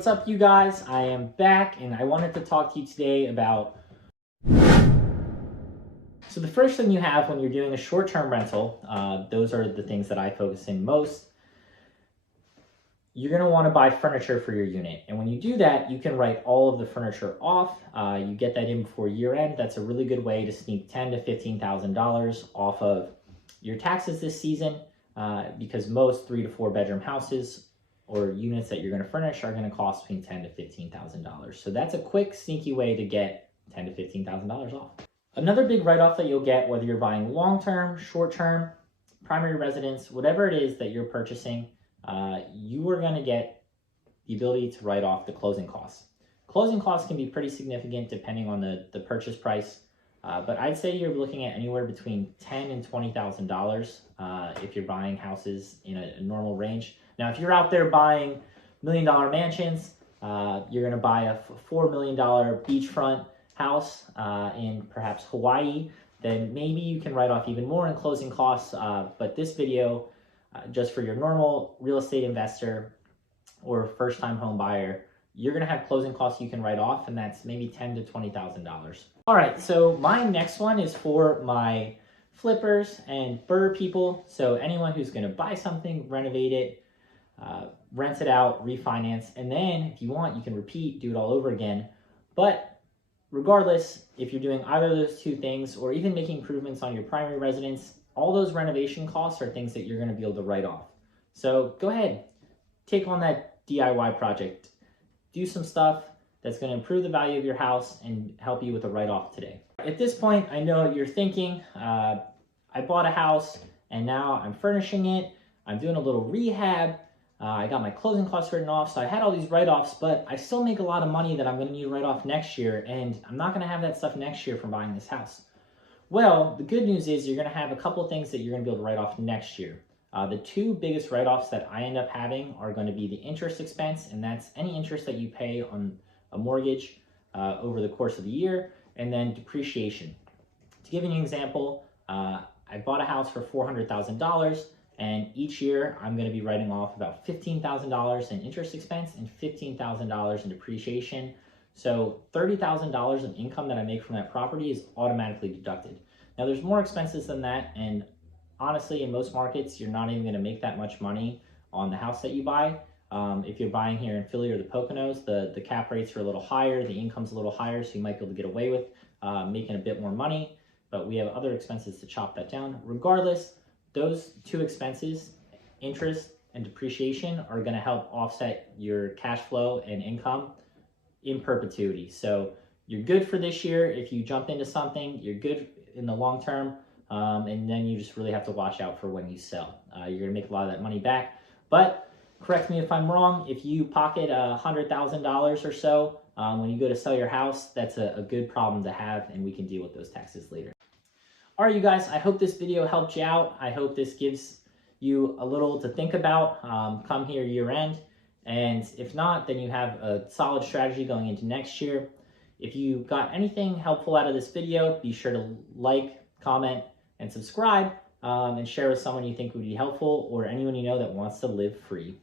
What's up, you guys? I am back and I wanted to talk to you today about... So the first thing you have when you're doing a short-term rental, those are the things that I focus in most. You're going to want to buy furniture for your unit. And when you do that, you can write all of the furniture off. You get that in before year end. That's a really good way to sneak $10,000 to $15,000 off of your taxes this season, because most 3 to 4 bedroom houses or units that you're going to furnish are going to cost between $10,000 to $15,000. So that's a quick, sneaky way to get $10,000 to $15,000 off. Another big write-off that you'll get, whether you're buying long-term, short-term, primary residence, whatever it is that you're purchasing, you are going to get the ability to write off the closing costs. Closing costs can be pretty significant depending on the purchase price, but I'd say you're looking at anywhere between $10,000 and $20,000 if you're buying houses in a normal range. Now, if you're out there buying $1 million mansions, you're going to buy a $4 million beachfront house in perhaps Hawaii, then maybe you can write off even more in closing costs. But this video, just for your normal real estate investor or first-time home buyer, you're going to have closing costs you can write off, and that's maybe $10,000 to $20,000. All right, so my next one is for my flippers and burr people. So anyone who's going to buy something, renovate it, rent it out, refinance, and then if you want, you can repeat, do it all over again. But regardless, if you're doing either of those two things or even making improvements on your primary residence, all those renovation costs are things that you're going to be able to write off. So go ahead, take on that DIY project. Do some stuff that's going to improve the value of your house and help you with a write-off today. At this point, I know what you're thinking. I bought a house and now I'm furnishing it. I'm doing a little rehab. I got my closing costs written off, so I had all these write-offs, but I still make a lot of money that I'm going to need to write off next year, and I'm not going to have that stuff next year from buying this house. Well, the good news is you're going to have a couple of things that you're going to be able to write off next year. The two biggest write-offs that I end up having are going to be the interest expense, and that's any interest that you pay on a mortgage over the course of the year, and then depreciation. To give you an example, I bought a house for $400,000, and each year I'm going to be writing off about $15,000 in interest expense and $15,000 in depreciation. So $30,000 of income that I make from that property is automatically deducted. Now there's more expenses than that, and honestly, in most markets, you're not even going to make that much money on the house that you buy. If you're buying here in Philly or the Poconos, the cap rates are a little higher, the income's a little higher, so you might be able to get away with making a bit more money, but we have other expenses to chop that down. Regardless, those two expenses, interest and depreciation, are going to help offset your cash flow and income in perpetuity. So you're good for this year. If you jump into something, you're good in the long term, and then you just really have to watch out for when you sell. You're going to make a lot of that money back. But correct me if I'm wrong, if you pocket $100,000 or so when you go to sell your house, that's a good problem to have, and we can deal with those taxes later. All right, you guys, I hope this video helped you out. I hope this gives you a little to think about come here year end. And if not, then you have a solid strategy going into next year. If you got anything helpful out of this video, be sure to like, comment, and subscribe, and share with someone you think would be helpful or anyone you know that wants to live free.